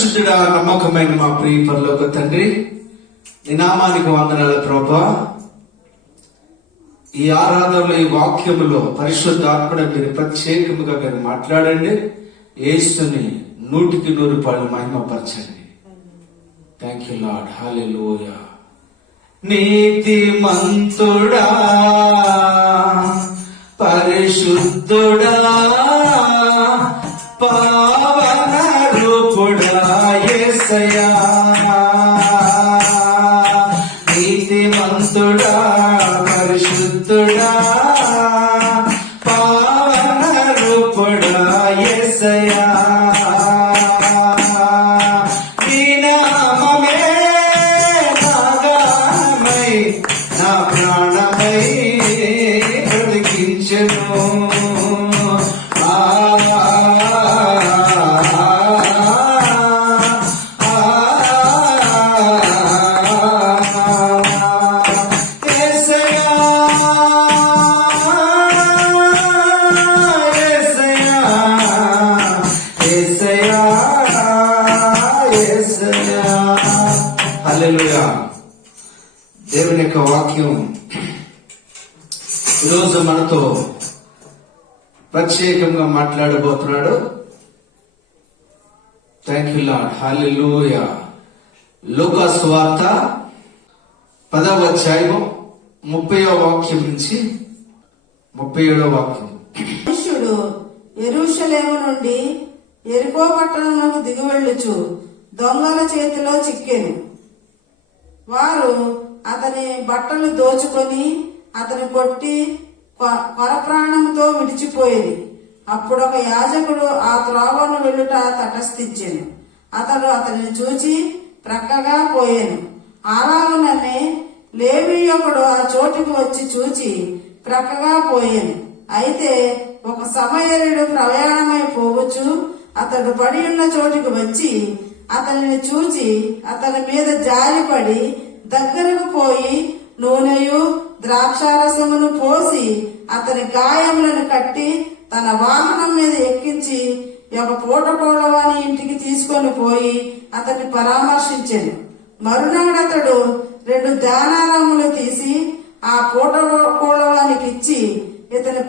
పరిశుద్ధుడా, నమ్మకమైన మా ప్రియ పరలోక తండ్రి, నీ నామానికి వందనాలు ప్రభువా. ఈ ఆరాధనలో, ఈ వాక్యములో పరిశుద్ధాత్మడ మీరు ప్రత్యేకముగా మీరు మాట్లాడండి. యేసుని 100% మహిమపరచండి. Thank you Lord. హల్లెలూయా. నీతిమంతుడా, పరిశుద్ధుడా, పావన రూపుడా యేసయ్యా. నీతిమంతుడా, పరిశుద్ధుడా, పావన రూపుడా యేసయ్యా. నీ నామమే నా గానమై, నా ప్రాణమై బ్రతికించెను. హల్లెలూయా. దేవుని యొక్క వాక్యం ఈరోజు మనతో ప్రత్యేకంగా మాట్లాడబోతున్నాడు. Thank you Lord. హల్లెలూయా. లూకా సువార్త 10వ అధ్యాయం 30వ వాక్యం నుంచి 37వ వాక్యం. మనుష్యుడు యెరూషలేము నుండి యెరికో పట్టణమునకు దిగి వెళ్ళుచు దొంగల చేతిలో చిక్కెను. వారు అతని బట్టలు దోచుకొని అతని కొట్టి కొరప్రాణంతో విడిచిపోయేది. అప్పుడు ఒక యాజకుడు ఆ త్రోవను వెళ్ళుట తటస్థించెను. అతడు అతనిని చూచి ప్రక్కగా పోయాను. అలాగుననే లేవీయుడు ఆ చోటుకు వచ్చి చూచి ప్రక్కగా పోయాను. అయితే ఒక సమయరుడు ప్రయాణమై పోవచ్చు అతడు పడి ఉన్న చోటుకు వచ్చి అతనిని చూచి అతని మీద జారిపడి దగ్గరకు పోయి నూనెయు ద్రాక్షారసమును పోసి అతని గాయములను కట్టి తన వాహనం మీద ఎక్కించి ఒక పూటకోళ్ళవాని ఇంటికి తీసుకొని పోయి అతన్ని పరామర్శించాను. మరునాడు అతడు 2 దానారములు తీసి ఆ పూటకోళ్ళవానికి ఇచ్చి ఇతని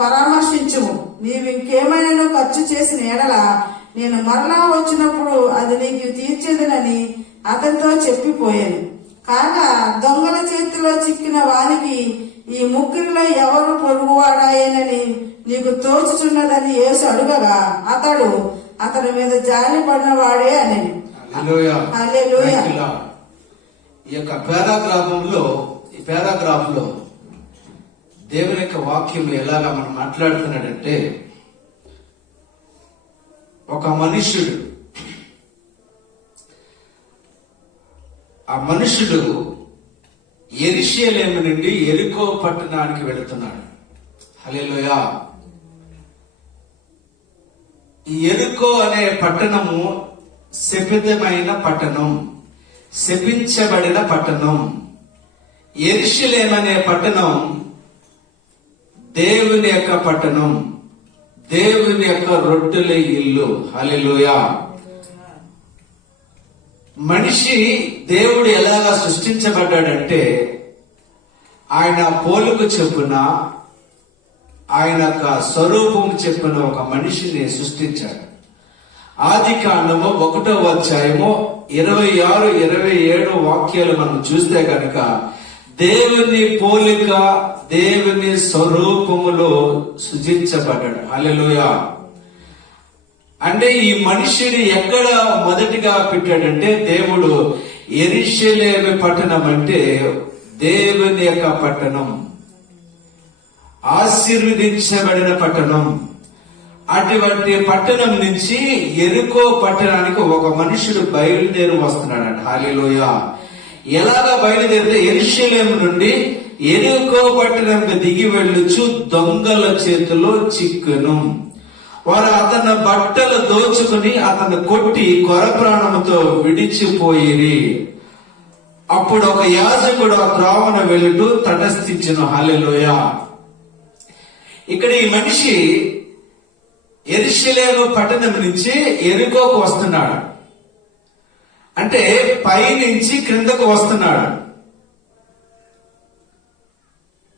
పరామర్శించుము. నీవు ఇంకేమైనా ఖర్చు చేసిన ఎడల నేను మరలా వచ్చినప్పుడు అది నీకు తీర్చేదనని అతనితో చెప్పిపోయాను. కాగా దొంగల చేతిలో చిక్కిన వానికి ఈ ముగ్గురిలో ఎవరు పొరుగువాడాయనని నీకు తోచుచున్నదని యేసు అడుగగా అతడు అతని మీద జాలి పడినవాడే అని. హల్లెలూయా. ఈ యొక్క పారాగ్రాఫ్ లో దేవుని యొక్క వాక్యం ఎలాగా మనం మాట్లాడుతున్నాడంటే, ఒక మనుష్యుడు, ఆ మనుషుడు యెరూషలేము నుండి యెరికో పట్టణానికి వెళుతున్నాడు. హల్లెలూయా. ఈ యెరికో అనే పట్టణము శపితమైన పట్టణం, శపించబడిన పట్టణం. యెరూషలేము అనే పట్టణం దేవుని యొక్క పట్టణం, దేవుని యొక్క రొట్టెల ఇల్లు. హల్లెలూయా. మనిషి దేవుడు ఎలాగా సృష్టించబడ్డాడంటే, ఆయన పోలుకు చెప్పున, ఆయన యొక్క స్వరూపం చెప్పున ఒక మనిషిని సృష్టించాడు. ఆది కాండము 1వ అధ్యాయము 26, 27 వాక్యాలు మనం చూస్తే కనుక దేవుని పోలిక, దేవుని స్వరూపములో సృజించబడ్డాడు. హల్లెలూయా. అంటే ఈ మనిషిని ఎక్కడ మొదటిగా పెట్టాడంటే, దేవుడు యెరూషలేము పట్టణం అంటే దేవుని యొక్క పట్టణం, ఆశీర్వదించబడిన పట్టణం. అటువంటి పట్టణం నుంచి యెరికో పట్టణానికి ఒక మనుషుడు బయలుదేరి వస్తున్నాడు. హల్లెలూయా. ఎలాగా బయలుదేరితే, యెరూషలేము నుండి యెరికో పట్టణంకి దిగి వెళ్ళుచు దొంగల చేతిలో చిక్కును. వారు అతని బట్టలు దోచుకుని అతను కొట్టి కొరప్రాణముతో విడిచిపోయిరి. అప్పుడు ఒక యాజకుడు ఆ త్రోవను వెళ్ళుటూ తటస్థించెను. హల్లెలూయా. ఇక్కడ ఈ మనిషి యెరూషలేము పట్టణం నుంచి యెరికోకు వస్తున్నాడు. అంటే పైనుంచి క్రిందకు వస్తున్నాడు.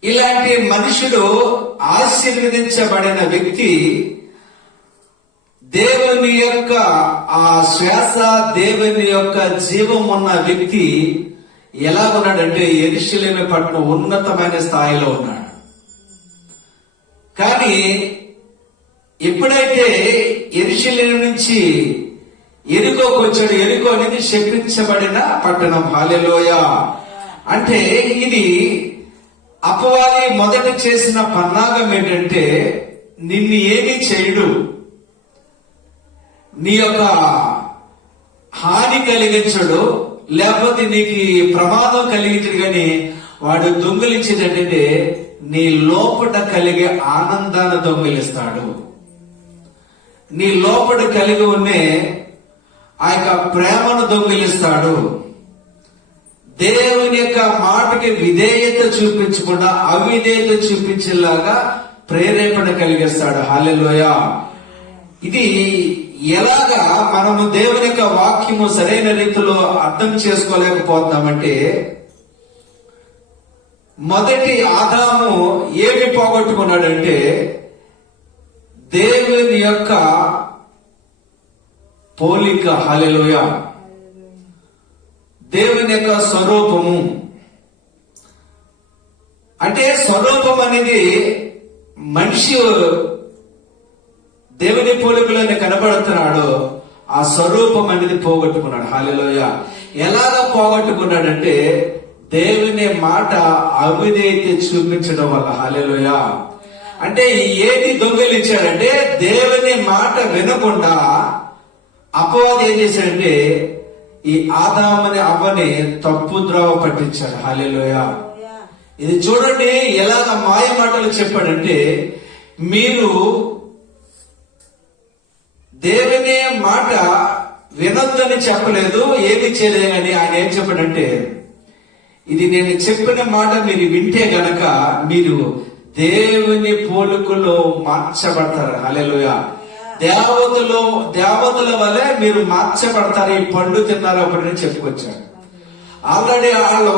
ఇలాంటి మనుషుడు ఆశీర్వదించబడిన వ్యక్తి, దేవుని యొక్క ఆ శ్వాస, దేవుని యొక్క జీవం ఉన్న వ్యక్తి ఎలా ఉన్నాడంటే యెరూషలేము పట్టణం ఉన్నతమైన స్థాయిలో ఉన్నాడు. కానీ ఎప్పుడైతే యెరూషలేము నుంచి యెరికోకు వచ్చాడు, యెరికో అనేది శపించబడిన పట్టణం. హల్లెలూయా. అంటే ఇది అపవాది మొదట చేసిన పన్నాగం ఏంటంటే, నిన్ను ఏమీ చేయడు, నీ యొక్క హాని కలిగించడు, లేకపోతే నీకు ప్రమాదం కలిగించడు. కానీ వాడు దొంగిలించేటంటే నీ లోపట కలిగే ఆనందాన్ని దొంగిలిస్తాడు. నీ లోపట కలిగి ఉండే ఆ యొక్క ప్రేమను దొంగిలిస్తాడు. దేవుని యొక్క మాటకి విధేయత చూపించకుండా అవిధేయత చూపించేలాగా ప్రేరేపణ కలిగిస్తాడు. హల్లెలూయా. ఇది ఎలాగా మనము దేవుని యొక్క వాక్యము సరైన రీతిలో అర్థం చేసుకోలేకపోతున్నామంటే, మొదటి ఆదాము ఏమి పోగొట్టుకున్నాడంటే దేవుని యొక్క పోలిక. హల్లెలూయా. దేవుని యొక్క స్వరూపము. అంటే స్వరూపం అనేది మనిషి దేవుని పోలికలోనే కనబడుతున్నాడు, ఆ స్వరూపం అనేది పోగొట్టుకున్నాడు. హల్లెలూయా. ఎలాగ పోగొట్టుకున్నాడంటే దేవుని మాట అవిధేయత చూపించడం వల్ల. హల్లెలూయా. అంటే ఏది దొంగిలించాడంటే దేవుని మాట వినకుండా అపవాది ఏం చేశాడంటే ఈ ఆదాముని అవ్వని తప్పు ద్రోవ పట్టించాడు. హల్లెలూయా. ఇది చూడండి ఎలాగ మాయ మాటలు చెప్పాడంటే, మీరు దేవుని మాట వినొద్దని చెప్పలేదు, ఏమి చేయలేదు అని ఆయన ఏం చెప్పాడంటే, ఇది నేను చెప్పిన మాట మీరు వింటే గనక మీరు దేవుని పోలికలో మార్చబడతారు. హల్లెలూయా. దేవతల వలె మీరు మార్చబడతారు ఈ పండు తిన్నారు అప్పుడు చెప్పుకొచ్చాడు. ఆల్రెడీ వాళ్ళు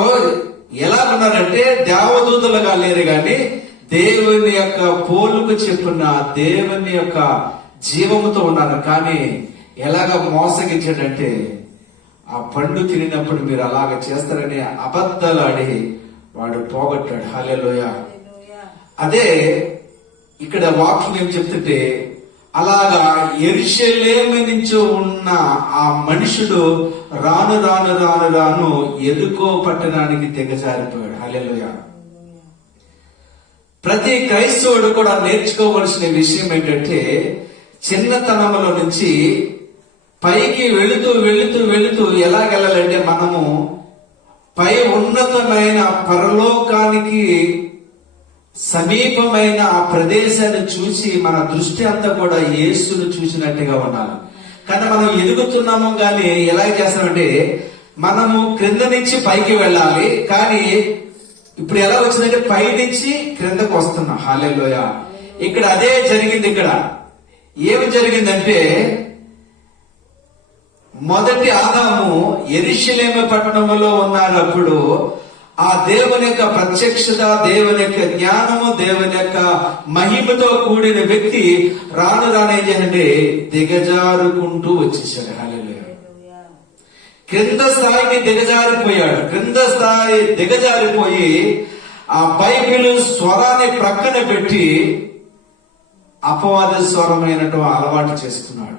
ఎలా ఉన్నారంటే దేవదూతలుగా లేరు, కానీ దేవుని యొక్క పోలుకు చెప్పిన దేవుని యొక్క జీవముతో ఉన్నారు. కానీ ఎలాగ మోసగించాడంటే ఆ పండు తినినప్పుడు మీరు అలాగ చేస్తారని అబద్ధాలు ఆడి వాడు పోగొట్టాడు. హల్లెలూయా. అదే ఇక్కడ వాక్యం ఏం చెప్తుంటే, అలాగా యెరూషలేము నుంచి ఉన్న ఆ మనుషుడు రాను రాను రాను రాను యెరికో పట్టణానికి దిగజారిపోయాడు. హల్లెలూయా. ప్రతి క్రైస్తవుడు కూడా నేర్చుకోవలసిన విషయం ఏంటంటే, చిన్నతనంలో నుంచి పైకి వెళుతూ వెళుతూ వెళుతూ ఎలాగెళ్ళాలంటే, మనము పై ఉన్నతమైన పరలోకానికి సమీపమైన ఆ ప్రదేశాన్ని చూసి మన దృష్టి అంతా కూడా యేసును చూసినట్టుగా ఉండాలి. కానీ మనం ఎదుగుతున్నాము కానీ ఎలా చేస్తామంటే, మనము క్రింద నుంచి పైకి వెళ్ళాలి, కానీ ఇప్పుడు ఎలా వచ్చిందంటే పై నుంచి క్రిందకు వస్తున్నాం. హల్లెలూయా. ఇక్కడ అదే జరిగింది. ఇక్కడ ఏమి జరిగిందంటే, మొదటి ఆదాము యెరూషలేము పట్టణంలో ఉన్నప్పుడు ఆ దేవుని యొక్క ప్రత్యక్షత, దేవుని యొక్క జ్ఞానము, దేవుని యొక్క మహిమతో కూడిన వ్యక్తి రాను రాను ఏం చేయాలంటే దిగజారుకుంటూ వచ్చేసాడు. హల్లెలూయా. క్రింద స్థాయికి దిగజారిపోయాడు. క్రింద స్థాయి దిగజారిపోయి ఆ బైబిల్ స్వరాన్ని ప్రక్కన పెట్టి అపవాద స్వరమైనట్టు అలవాటు చేసుకున్నాడు.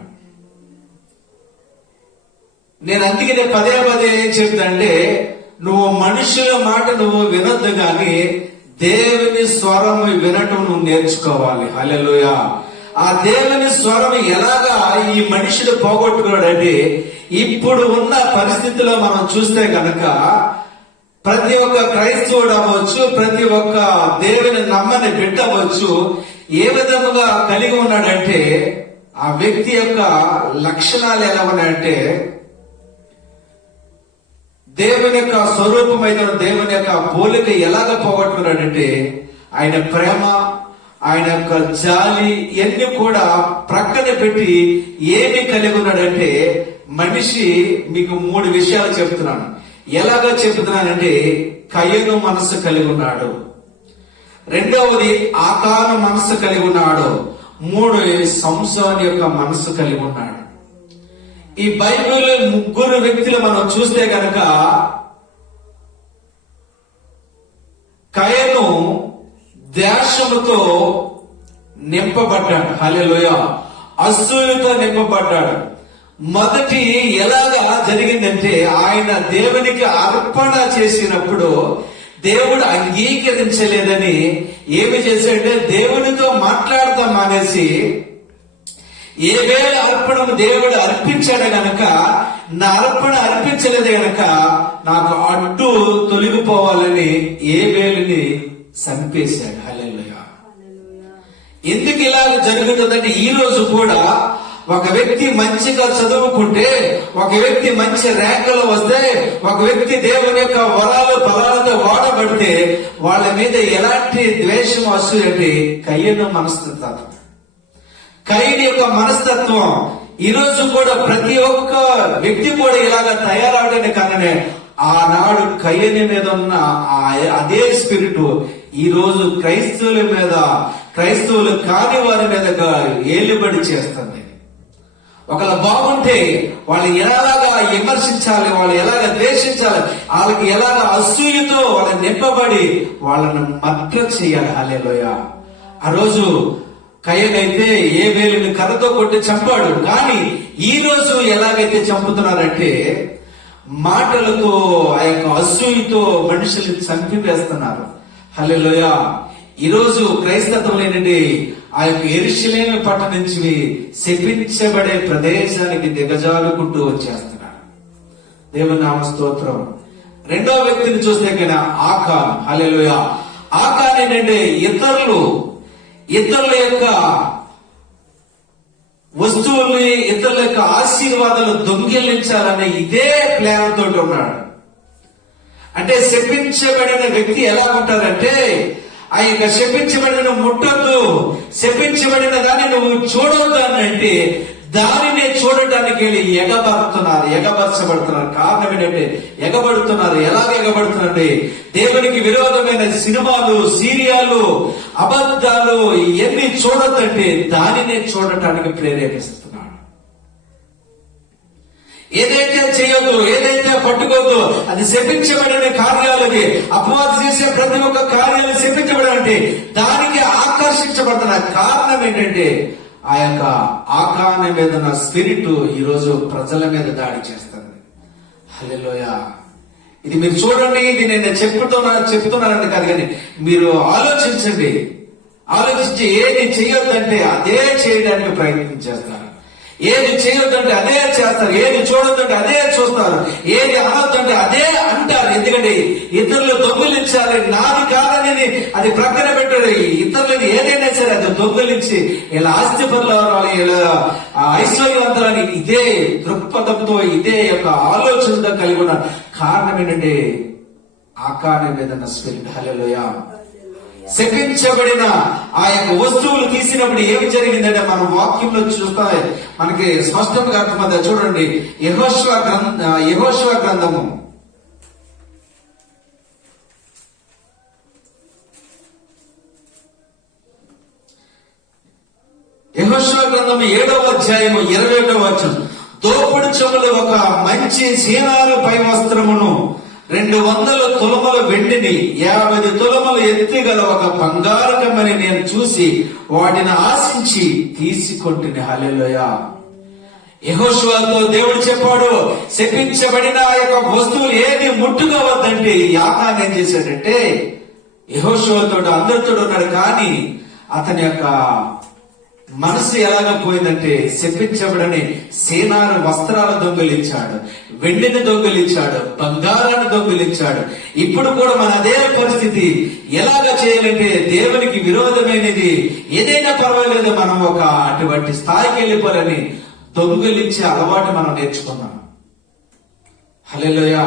నేను అందుకనే పదే పదే ఏం చెప్తానంటే, నువ్వు మనుషుల మాట నువ్వు వినొద్దు, కానీ దేవుని స్వరం వినటం నువ్వు నేర్చుకోవాలి. హల్లెలూయా. ఆ దేవుని స్వరం ఎలాగా ఈ మనుషుడు పోగొట్టుకున్నాడంటే, ఇప్పుడు ఉన్న పరిస్థితిలో మనం చూస్తే గనక ప్రతి ఒక్క క్రైస్తవుడు అవ్వచ్చు, ప్రతి ఒక్క దేవుని నమ్మని బిడ్డ అవ్వచ్చు, ఏ విధముగా కలిగి ఉన్నాడంటే ఆ వ్యక్తి యొక్క లక్షణాలు ఎలా ఉన్నాయంటే, దేవుని యొక్క స్వరూపమైన దేవుని యొక్క పోలిక ఎలాగ పోగొట్టుకున్నాడంటే, ఆయన ప్రేమ, ఆయన యొక్క జాలి ఇవన్నీ కూడా ప్రక్కన పెట్టి ఏమి కలిగి ఉన్నాడంటే మనిషి మీకు 3 విషయాలు చెప్తున్నాను. ఎలాగో చెప్తున్నానంటే కయను మనసు కలిగి ఉన్నాడు, రెండవది ఆకాన మనసు కలిగి ఉన్నాడు, 3 సంసోను యొక్క మనసు కలిగి ఉన్నాడు. ఈ బైబిల్ 3 వ్యక్తులు మనం చూస్తే గనక కయను ద్వేషముతో నింపబడ్డాడు. హల్లెలూయా. అసూయతో నింపబడ్డాడు. మొదటి ఎలాగా జరిగిందంటే ఆయన దేవునికి అర్పణ చేసినప్పుడు దేవుడు అంగీకరించలేదని ఏమి చేశాడంటే దేవునితో మాట్లాడతాం మానేసి ఏవేళ అర్పణము దేవుడు అర్పించాడు గనక నా అర్పణ అర్పించలేదు గనక నాకు అడ్డు తొలగిపోవాలని ఏవేలుని చంపేశాడు. హల్లెలూయా. ఎందుకు ఇలాగ జరుగుతుందంటే ఈ రోజు కూడా ఒక వ్యక్తి మంచిగా చదువుకుంటే, ఒక వ్యక్తి మంచి ర్యాంకులో వస్తే, ఒక వ్యక్తి దేవుని యొక్క వరాలు ఫలాలతో వాడబడితే వాళ్ళ మీద ఎలాంటి ద్వేషం వస్తుందంటే కయ్యను మనస్తత్వం. కయ్యని యొక్క మనస్తత్వం ఈ రోజు కూడా ప్రతి ఒక్క వ్యక్తి కూడా ఇలాగ తయారవడానికి కారణమే ఆనాడు కయ్యని మీద ఉన్న అదే స్పిరిట్ ఈ రోజు క్రైస్తవుల మీద, క్రైస్తవులు కాని వారి మీద ఏలుబడి చేస్తుంది. ఒకవేళ బాగుంటే వాళ్ళు ఎలాగా విమర్శించాలి, వాళ్ళు ఎలాగ ద్వేషించాలి, వాళ్ళకి ఎలాగ అసూయతో వాళ్ళని నింపబడి వాళ్ళను మర్డర్ చేయాలి. హల్లెలూయా. ఆ రోజు కయ్యనైతే ఏబేలుని కర్రతో కొట్టి చంపాడు. కానీ ఈ రోజు ఎలాగైతే చంపుతున్నారంటే మాటలతో, ఆ యొక్క అసూయతో మనుషుల్ని చంపివేస్తున్నారు. హల్లెలూయా. ఈ రోజు క్రైస్తవం ఏంటంటే ఆ యొక్క యెరూషలేము పట్టణం నుంచి శపించబడే ప్రదేశానికి దిగజారుకుంటూ వచ్చేస్తున్నారు. దేవుని నామ స్తోత్రం. రెండో వ్యక్తిని చూస్తే కన్నా ఆకాన్. హల్లెలూయా. ఆకాన్ ఏంటంటే ఇతరుల యొక్క వస్తువుల్ని, ఇతరుల యొక్క ఆశీర్వాదాలు దొంగిలించాలనే ఇదే ప్లాన్ తోటి ఉన్నాడు. అంటే శపించబడిన వ్యక్తి ఎలా ఉంటారంటే ఆ యొక్క శపించబడిన ముట్టొద్దు, శపించబడిన దాన్ని నువ్వు చూడొద్దు అని అంటే దానిని చూడటానికి వెళ్ళి ఎగబరచబడుతున్నారు. కారణం ఏంటంటే ఎగబడుతున్నారు. ఎలాగ ఎగబడుతున్నారంటే దేవునికి విరోధమైన సినిమాలు, సీరియాలు, అబద్ధాలు ఇవన్నీ చూడొద్దంటే దానినే చూడటానికి ప్రేరేపిస్తున్నాడు. ఏదైతే చేయొద్దు, ఏదైతే పట్టుకోవద్దు అది శపించబడిన కార్యాలకి, అపవాది చేసే ప్రతి ఒక్క కార్యాలు శపించబడాలంటే దానికి ఆకర్షించబడుతున్న కారణం ఏంటంటే ఆ యొక్క ఆకాన మీద ఉన్న స్పిరిట్ ఈ రోజు ప్రజల మీద దాడి చేస్తుంది. హల్లెలూయా. ఇది మీరు చూడండి, ఇది నేను చెప్తున్నానంటే కాదు, కానీ మీరు ఆలోచించండి. ఆలోచించి ఏది చేయొద్దంటే అదే చేయడానికి ప్రయత్నం చేస్తారు. ఏది చేయొద్దంటే అదే చేస్తారు. ఏది చూడొద్దంటే అదే చూస్తారు. ఏది అనొద్దంటే అదే అంటారు. ఎందుకంటే ఇతరులు దొంగిలించాలి, నాది కాదని అది ప్రక్కన పెట్టారు. ఇతరులను ఏదైనా సరే అది దొంగిలించి ఇలా ఆస్తిపరులు అవ్వాలి, ఇలా ఐశ్వర్యవంతులని ఇదే దృక్పథంతో, ఇదే యొక్క ఆలోచనతో కలిగి ఉన్న కారణం ఏంటంటే ఆకారం మీద స్పిరిట్. హల్లెలూయా. శపించబడిన ఆ యొక్క వస్తువులు తీసినప్పుడు ఏమి జరిగిందంటే మనం వాక్యంలో చూస్తే మనకి స్పష్టంగా అర్థమవుతుంది. చూడండి, యెహోషువ గ్రంథము 7వ అధ్యాయము 21వ వచనం. దోపుడు చెవులు ఒక మంచి సీనారు పై వస్త్రమును, 200 తులముల వెండిని, 50 తులములు ఎత్తిగల ఒక బంగారు కమ్మని నేను చూసి వాటిని ఆశించి తీసుకొంటిని. హల్లెలూయా. యెహోషువతో దేవుడు చెప్పాడు, శపించబడిన ఆ యొక్క వస్తువులు ఏది ముట్టుకోవద్దంటే యాకాన్ ఏం చేశాడంటే యెహోషువతో అందరితో ఉన్నాడు. కానీ అతని యొక్క మనసు ఎలాగ పోయిందంటే శపించబడని సేనారు వస్త్రాలు దొంగిలించాడు, వెండిని దొంగిలించాడు, బంగారాన్ని దొంగిలించాడు. ఇప్పుడు కూడా మన అదే పరిస్థితి. ఎలాగ చేయాలంటే దేవునికి విరోధమైనది ఏదైనా పర్వాలేదు, మనం ఒక అటువంటి స్థాయికి వెళ్ళిపోవాలని దొంగిలించే అలవాటు మనం నేర్చుకున్నాం. హల్లెలూయా.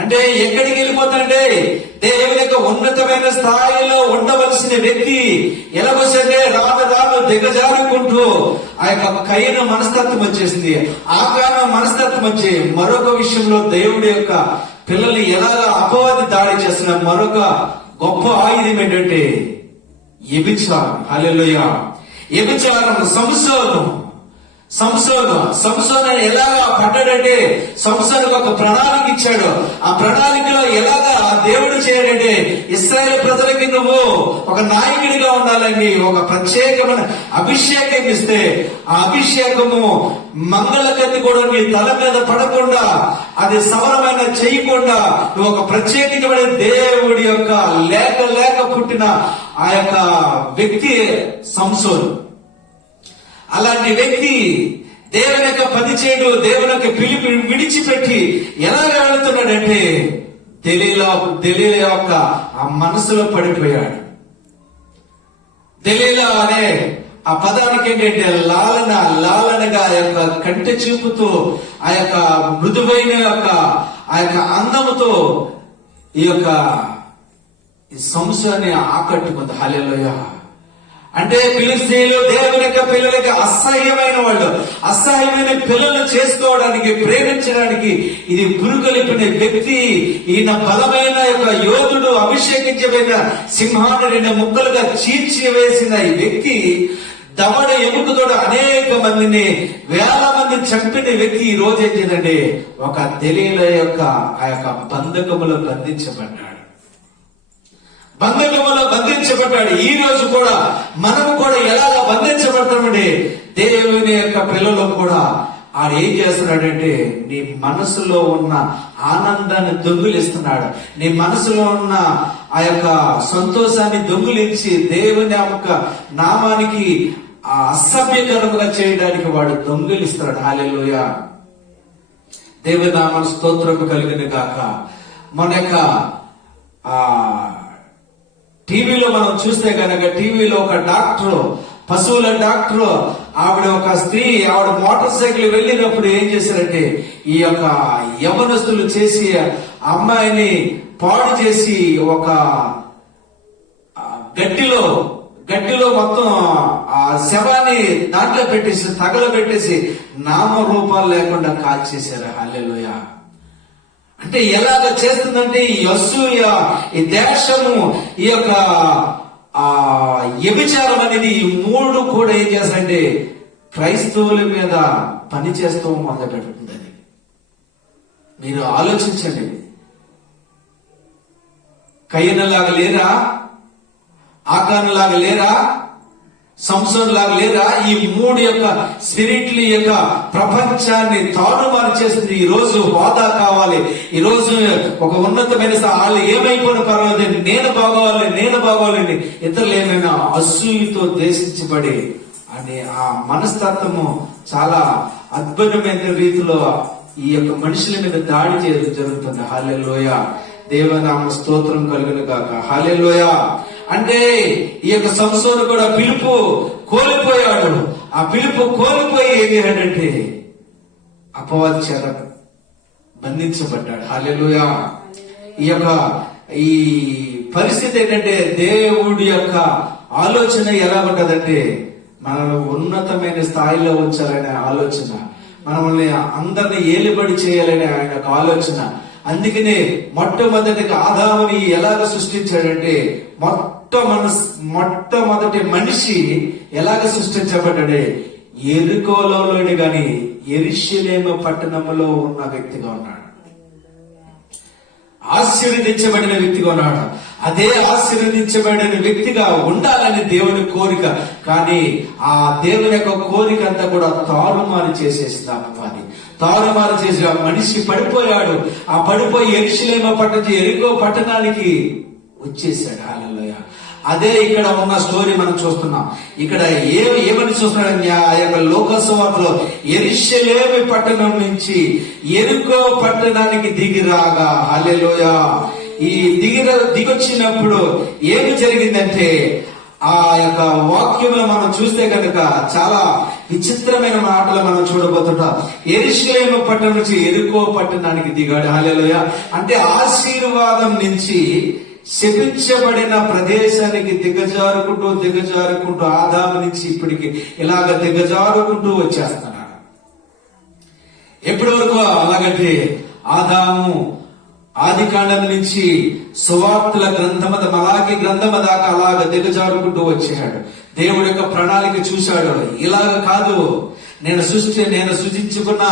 అంటే ఎక్కడికి వెళ్ళిపోతాడంటే దేవుని యొక్క ఉన్నతమైన స్థాయిలో ఉండవలసిన వ్యక్తి ఎలాగొస్తే రాను రాను దిగజారుకుంటూ ఆ యొక్క కయ్యను మనస్తత్వం వచ్చేసింది. ఆ కారణం మనస్తత్వం వచ్చి మరొక విషయంలో దేవుడి యొక్క పిల్లల్ని ఎలాగా అపవాది దాడి చేస్తున్న మరొక గొప్ప ఆయుధం ఏంటంటే వ్యభిచారం. హల్లెలూయా. వ్యభిచారం. సంసోను ఎలాగా పడ్డాడంటే సంసోనుకు ఒక ప్రణాళిక ఇచ్చాడు. ఆ ప్రణాళికలో ఎలాగా దేవుడు చేయడంటే ఇశ్రాయేలు ప్రజలకి నువ్వు ఒక నాయకుడిగా ఉండాలని ఒక ప్రత్యేకమైన అభిషేకం ఇస్తే ఆ అభిషేకము మంగళ కత్తి కూడా నీ తల మీద పడకుండా అది సవరమైన చేయకుండా నువ్వు ఒక ప్రత్యేకమైన దేవుడి యొక్క లేక పుట్టిన ఆ యొక్క వ్యక్తి సంసోను. అలాంటి వ్యక్తి దేవుని యొక్క పని చేయడు, దేవుని యొక్క పిలుపు విడిచిపెట్టి ఎలా వెళుతున్నాడంటే దెలీలా యొక్క ఆ మనసులో పడిపోయాడు. దెలీలా అనే ఆ పదానికి ఏంటంటే లాలనగా ఆ యొక్క కంటి చూపుతో ఆ యొక్క మృదువైన యొక్క ఆ యొక్క అందముతో ఈ యొక్క సంసాన్ని ఆకట్టుకుంది. హల్లెలూయా. అంటే ఫిలిష్తీయులు దేవుని యొక్క పిల్లలకి అసహ్యమైన వాళ్ళు, అసహ్యమైన పిల్లలను చేసుకోవడానికి ప్రేమించడానికి ఇది పురుకొలిపిన వ్యక్తి. ఈయన బలమైన యొక్క యోధుడు, అభిషేకించబడిన సింహాన్ని 2 ముక్కలుగా చీల్చివేసిన ఈ వ్యక్తి దవడ ఎముకతోడు అనేక మందిని, వేల మంది చంపిన వ్యక్తి ఈ రోజు ఏం చేయండి ఒక దెలీలా యొక్క ఆ యొక్క బంధకములో బంధించబడ్డాడు. ఈ రోజు కూడా మనము కూడా ఎలాగ బంధించబడతామండి. దేవుని యొక్క పిల్లలు కూడా ఆడు ఏం చేస్తున్నాడంటే నీ మనసులో ఉన్న ఆనందాన్ని దొంగిలిస్తున్నాడు. నీ మనసులో ఉన్న ఆ యొక్క సంతోషాన్ని దొంగిలించి దేవుని యొక్క నామానికి అసభ్యకరంగా చేయడానికి వాడు దొంగిలిస్తాడు. హల్లెలూయా. దేవుని నామానికి స్తోత్రం కలిగిన గాక. మన యొక్క టీవీలో మనం చూస్తే కనుక టీవీలో ఒక డాక్టర్, పశువుల డాక్టర్, ఆవిడ ఒక స్త్రీ, ఆవిడ మోటార్ సైకిల్ వెళ్ళినప్పుడు ఏం చేశారంటే ఈ యొక్క యవనస్తులు చేసి అమ్మాయిని పాడు చేసి ఒక గడ్డిలో మొత్తం ఆ శవాన్ని దాంట్లో పెట్టేసి తగలబెట్టేసి నామరూపాలు లేకుండా కాల్చేశారు. హల్లెలూయా. అంటే ఎలాగ చేస్తుందంటే ఈ అసూయ, ఈ దేశము, ఈ యొక్క వ్యభిచారం అనేది ఈ 3 కూడా ఏం చేస్తారంటే క్రైస్తవుల మీద పని చేస్తూ మొదలు పెడుతుంది. మీరు ఆలోచించండి. కయ్యనలాగా లేరా? ఆకానులాగా లేరా? సంసోను లాగా లేరా? ఈ 3 యొక్క స్పిరిట్లు యొక్క ప్రపంచాన్ని తారుమారు చేస్తుంది. ఈ రోజు హోదా కావాలి, ఈ రోజు ఒక ఉన్నతమైన వాళ్ళు ఏమైపోయిన పర్వాలేదు, నేను బాగోవాలని ఇతరులు ఏమైనా అసూయతో దేశించబడి అనే ఆ మనస్తత్వము చాలా అద్భుతమైన రీతిలో ఈ యొక్క మనుషుల మీద దాడి చేయడం జరుగుతుంది. హల్లెలూయా. దేవనామ స్తోత్రం కలుగును గాక. హల్లెలూయా. అంటే ఈ యొక్క సంసోను కూడా పిలుపు కోల్పోయాడు. ఆ పిలుపు కోల్పోయి ఏం చేయాడంటే అపవాది చేత బంధించబడ్డాడు. హల్లెలూయా. ఈ పరిస్థితి ఏంటంటే దేవుడి యొక్క ఆలోచన ఎలా ఉంటదంటే మనల్ని ఉన్నతమైన స్థాయిలో ఉంచాలనే ఆలోచన, మనల్ని అందరిని ఏలుబడి చేయాలనే ఆయన యొక్క ఆలోచన. అందుకనే మొట్టమొదటిగా ఆదాముని ఎలాగ సృష్టించాడంటే మొట్టమొదటి మనిషి ఎలాగ సృష్టించబడ్డాడే యెరికోలోని గాని యెరూషలేము పట్టణంలో ఉన్న వ్యక్తిగా ఉన్నాడు. ఆశీర్వదించబడిన వ్యక్తిగా ఉన్నాడు. అదే ఆశీర్వదించబడిన వ్యక్తిగా ఉండాలని దేవుని కోరిక. కానీ ఆ దేవుని యొక్క కోరిక అంతా కూడా తారుమారు చేసేస్తాము. అది తారుమారు చేసి ఆ మనిషి పడిపోయాడు. ఆ పడిపోయి యెరూషలేము పట్టణం యెరికో పట్టణానికి వచ్చేసాడు. హల్లెలూయా. అదే ఇక్కడ ఉన్న స్టోరీ మనం చూస్తున్నాం. ఇక్కడ ఏమని చూస్తున్నాడు ఆ యొక్క లోకసువార్తలో యెరూషలేము పట్టణం నుంచి యెరికో పట్టణానికి దిగిరాగా. హల్లెలూయా. ఈ దిగొచ్చినప్పుడు ఏమి జరిగిందంటే ఆ యొక్క వాక్యంలో మనం చూస్తే కనుక చాలా విచిత్రమైన మాటలు మనం చూడబోతుంటాం. యెరూషలేము పట్టణం నుంచి యెరికో పట్టణానికి దిగాడు. హల్లెలూయా. అంటే ఆశీర్వాదం నుంచి శపించబడిన ప్రదేశానికి దిగజారుకుంటూ ఆదాము నుంచి ఇప్పటికి ఇలాగ దిగజారుకుంటూ వచ్చేస్తున్నాడు. ఎప్పటి వరకు అలాగంటే ఆదాము ఆది కాండం నుంచి సువార్తల గ్రంథమ మలాకి గ్రంథమ దాకా అలాగ దిగజారుకుంటూ వచ్చాడు. దేవుడి యొక్క ప్రణాళిక చూశాడు. ఇలాగ కాదు, నేను సృజించుకున్న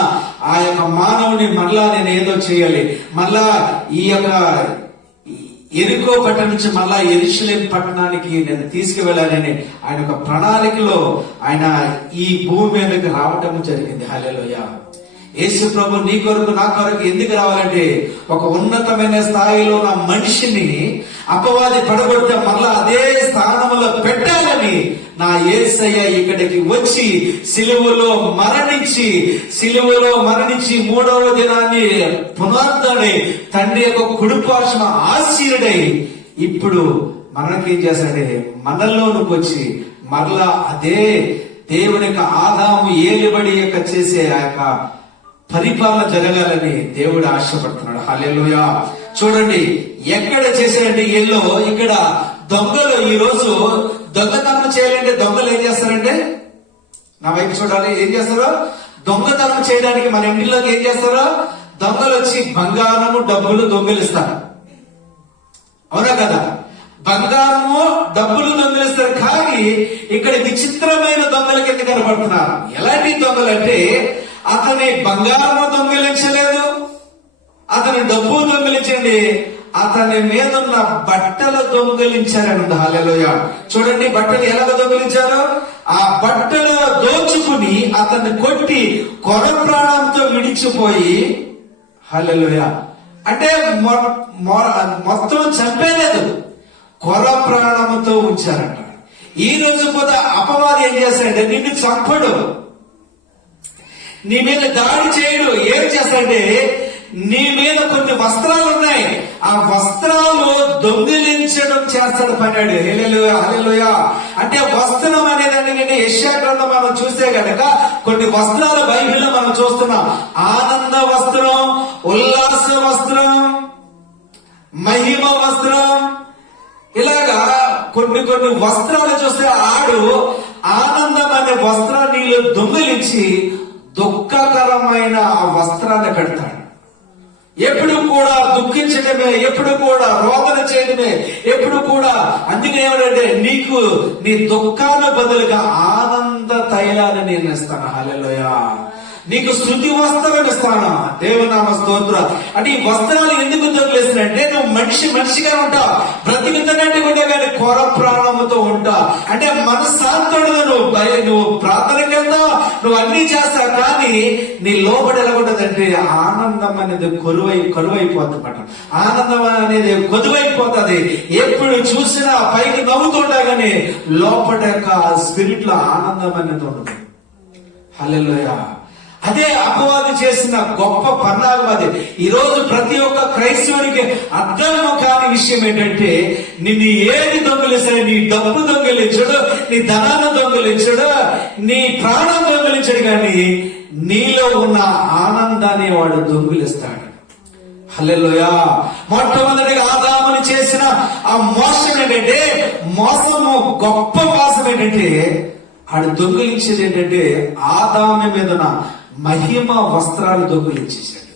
ఆ యొక్క మానవుని మరలా నేను ఏదో చేయాలి, మరలా ఈ యొక్క యెరికో పట్టణం నుంచి మళ్ళా యెరూషలేము పట్టణానికి నేను తీసుకువెళ్ళాలని ఆయన ఒక ప్రణాళికలో ఆయన ఈ భూమి మీదకి రావటం జరిగింది. హల్లెలూయా. యేసు ప్రభు నీ కొరకు నా కొరకు ఎందుకు రావాలంటే ఒక ఉన్నతమైన స్థాయిలో నా మనిషిని అపవాది పడగొడితే మళ్ళా అదే స్థానంలో పెట్టాలని నా యేసయ్య ఇక్కడికి వచ్చి సిలువలో మరణించి మూడవ దినాన్ని పునరుద్ధరణై తండ్రి యొక్క కుడిపార్శ్వ ఆశీనుడై ఇప్పుడు మనకేం చేశాడంటే మనల్లోనికి వచ్చి మరలా అదే దేవుని యొక్క ఆదాము ఏలుబడి యొక్క చేసే ఆ యొక్క పరిపాలన జరగాలని దేవుడు ఆశపడుతున్నాడు. హల్లెలూయా. చూడండి ఎక్కడ చేశారంటే ఇక్కడ దొంగలు ఈ రోజు దొంగతనం చేయాలంటే దొంగలు ఏం చేస్తారంటే, నా వైపు చూడాలి, ఏం చేస్తారో దొంగతనం చేయడానికి మన ఇంటిలోకి ఏం చేస్తారో దొంగలు వచ్చి బంగారము డబ్బులు దొంగిలిస్తారు. అవునా కదా? బంగారము డబ్బులు దొంగిలిస్తారు. కానీ ఇక్కడ విచిత్రమైన దొంగల కింద కనబడుతున్నారు. ఎలాంటి దొంగలు అంటే అతని బంగారము దొంగిలించలేదు, అతని డబ్బు దొంగిలించండి, అతని మీద ఉన్న బట్టలు దొంగిలించారండి. హల్లెలూయా. చూడండి బట్టలు ఎలాగ దొంగిలించారో ఆ బట్టలు దోచుకుని అతన్ని కొట్టి కొర ప్రాణంతో విడిచిపోయి, హల్లెలూయా, అంటే మొత్తం చంపేలేదు, కొర ప్రాణంతో ఉంచారంట. ఈ రోజు కూడా అపవాది ఏం చేస్తాడంటే నిన్ను చంపడు, నీ మీద దాడి చేయడు. ఏం చేస్తాడంటే నీ మీద కొన్ని వస్త్రాలు ఉన్నాయి, ఆ వస్త్రాలు దొంగిలించడం చేస్తాడు పన్నాడు. హల్లెలూయా. హల్లెలూయా. అంటే వస్త్రం అనేదాన్ని యెషయా గ్రంథం మనం చూస్తే గనక కొన్ని వస్త్రాలు బైబిల్లో మనం చూస్తున్నాం. ఆనంద వస్త్రం, ఉల్లాస వస్త్రం, మహిమ వస్త్రం, ఇలాగా కొన్ని వస్త్రాలు చూస్తే ఆడు ఆనందం అనే వస్త్రాన్ని దొంగిలించి దుఃఖకరమైన ఆ వస్త్రాన్ని పెడతాడు. ఎప్పుడు కూడా దుఃఖించడమే, ఎప్పుడు కూడా రోదన చేయడమే, ఎప్పుడు కూడా. అందుకే ఏమంటే నీకు నీ దుఃఖాల బదులుగా ఆనంద తైలాన్ని నేను ఇస్తాను. హల్లెలూయా. నీకు స్తుతి వస్త్రం ఇస్తాను. దేవునామ స్తోత్రం. అంటే ఈ వస్త్రాలు ఎందుకు దొరికిస్తున్నాయంటే నువ్వు మనిషిగా ఉంటావు, బ్రతికితనట్టు ఉంటే కానీ కొర ప్రాణముతో ఉంటావు. అంటే మనశ్శాంతుడు, నువ్వు ప్రార్థనకి వెళ్తావు, నువ్వు అన్ని చేస్తావు, కానీ నీ లోపల ఎలా ఉంటదంటే ఆనందం అనేది కరువైపోతుందన్నమాట. ఆనందం అనేది కొదువైపోతుంది. ఎప్పుడు చూసినా పైకి నవ్వుతుంటా కానీ లోపల యొక్క స్పిరిట్ లో ఆనందం అనేది ఉండదు. హల్లెలూయా. అదే అపవాది చేసిన గొప్ప పన్నాగం. అది ఈ రోజు ప్రతి ఒక్క క్రైస్తవుడికి అర్థం కాని విషయం ఏంటంటే నిన్ను ఏది దొంగిలిస్తాడు, నీ డబ్బు దొంగిలించడు, నీ ధనాన్ని దొంగిలించడు, నీ ప్రాణం దొంగిలించడు, కానీ నీలో ఉన్న ఆనందాన్ని వాడు దొంగిలిస్తాడు. హల్లెలూయా. మొట్టమొదటిగా ఆదాముని చేసిన ఆ మోసం ఏంటంటే, గొప్ప మోసం ఏంటంటే ఆడు దొంగిలించేది ఏంటంటే ఆదాము మీద మహిమ వస్త్రాలు దొంగిలించేశాడు.